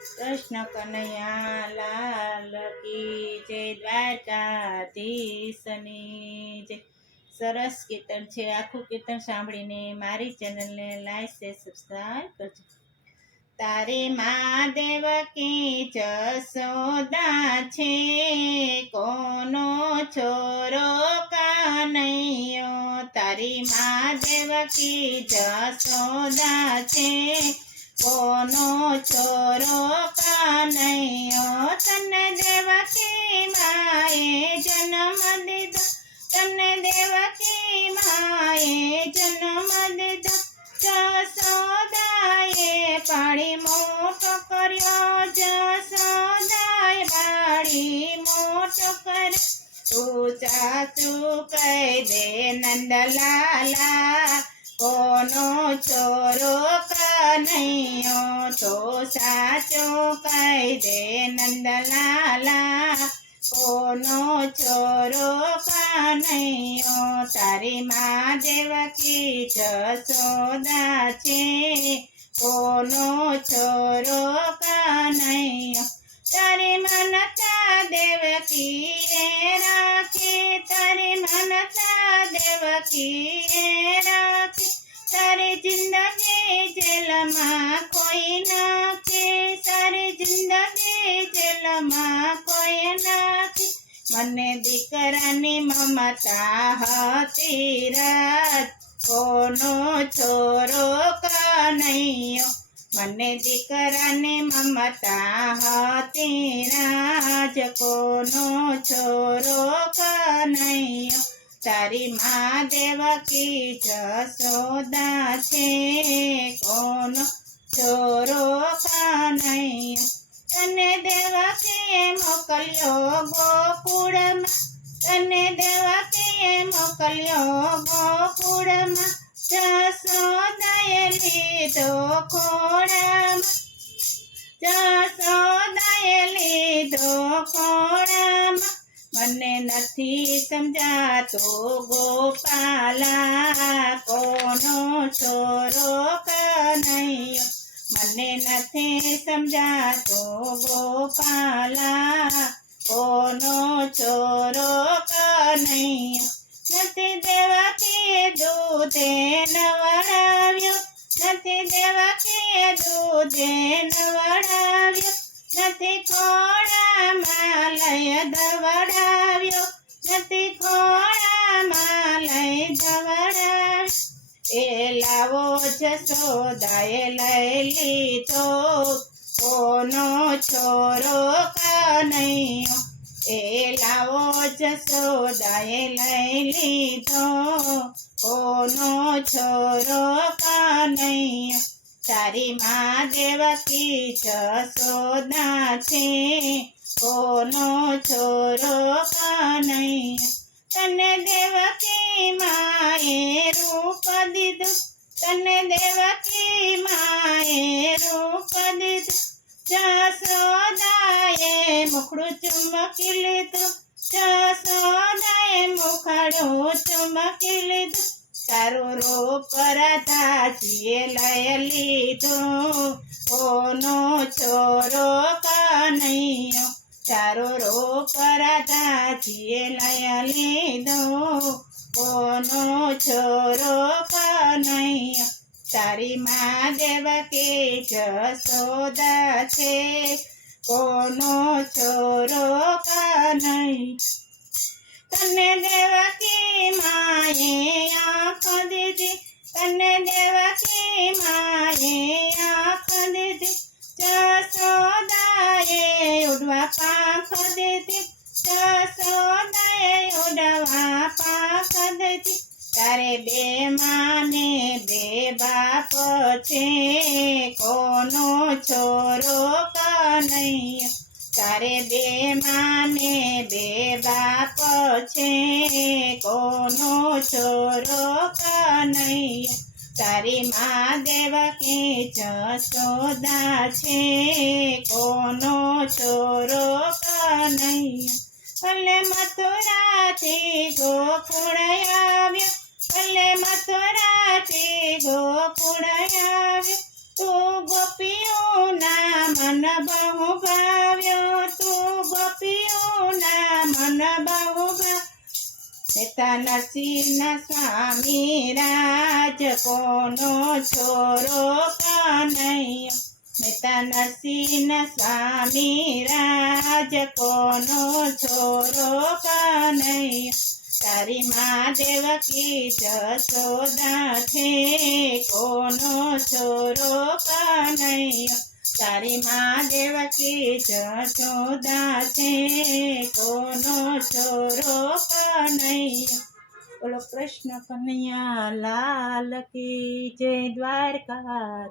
કૃષ્ણ કનૈયા લાલ કી જય, દ્વારકાધીશની જય. સરસ કીર્તન છે. આખું કીર્તન સાંભળીને મારી ચેનલને લાઈક શેર સબસ્ક્રાઈબ કરજો. તારી મા દેવકી જશોદા છે, કોનો છોરો કાનૈયો. તારી મા દેવકી જશોદા છે, કોનો છોરો કાનૈયો. તને દેવકી માએ જન્મ દીધો, તને દેવકી માએ જન્મ દીધો. જશોદાએ પાળી મોટો કર્યો, જશોદાએ પાળી મોટો કર્યો. તું સાચું કહી દે નંદલાલા, કોનો છોરો કનૈયો. તો સાચું કહી દે નંદલાલા, કોનો છોરો કનૈયો. તારી મા દેવકી જશોદા છે, કોનો છોરો કનૈયો. તારી મનતા દેવકી એ રાખી, તારી મનતા દેવકી એ રાખી. તારી જિંદગી જેલમાં કોઈ નાખી, તારી જિંદગી જેલમાં કોઈ નાખી. મને દીકરાની મમતા હતી રાત, કોનો છોરો કનૈયો. મને દીકરાની મમતા હતી રાજ, કોનો છોરો કનૈયો. તારી મા દેવકી જશોદા છે, કોનો છોરો કનૈયો. તને દેવકીએ મોકલ્યો ગોકુળમાં, તને દેવકીએ મોકલ્યો ગોકુળમાં. જશોદાએ લીધો ખોળામાં, જશોદાએ લીધો ખોળામાં. મને નથી સમજાતો ગોપાલા, કોનો છોરો કનૈયો. મને નથી સમજાતો ગોપાલા, કોનો છોરો કનૈયો. નથી દેવકીએ દૂધે નવડાવ્યો, નથી દેવકીએ દૂધે નવડાવ્યો. નથી ખોળામાં લઈ દવડાવ્યો, નથી ખોળામાં લઈ દવડાવ્યો. એ લાવો જશોદાએ લઈ લીધો, કોનો છોરો કનૈયો. એ લાવો જશોદાએ લઈ લીધો, કોનો છોરો કનૈયો. તારી મા દેવકી જશોદા છે, કોનો છોરો કનૈયો. તને દેવકી માએ રૂપ દીધું, તને દેવકી માએ રૂપ દીધું. જશોદાએ મુખડું ચુમકી લીધું, જશોદાએ મુખડું ચુમકી લીધું. તારું રૂપ રાધાજીએ લઈ લીધું, કોનો છોરો કનૈયો. તારું રૂપ રાધાજીએ લઈ લીધું, કોનો છોરો કનૈયો. તારી મા દેવકી જશોદા છે, કોનો છોરો કનૈયો. તને દેવકી માએ આંખ દીધી, તને દેવકી માએ આંખ દીધી. જશોદાએ ઉડવા પાંખ દીધી, જશોદાએ ઉડવા પાંખ દીધી. તારે બે માને બે બાપ છે, કોનો છોરો કનૈયો. તારે બે માને બે બાપ છે, કોનો છોરો કનૈયો. તારી મા દેવકી જશોદા છે, કોનો છોરો કનૈયો. ભલે મથુરાથી ગોકુળ આવ્યો, ભલે મથુરાથી ગોકુળ આવ્યો. તું ગોપીઓના મન બહુ ભાવ્યો તું ગોપીઓના મન બહુ નેતા નરસિંહના સ્વામી રાજ કોનો છોરો કનૈયો નેતા નરસિંહના સ્વામી રાજ કોનો છોરો કનૈયો તારી મા દેવકી જશોદા છે કોનો છોરો કનૈયો તારી મા દેવકી જશોદા છે કોનો છોરો કનૈયો બોલો કૃષ્ણ કનૈયા લાલ કી જય દ્વારકાધીશની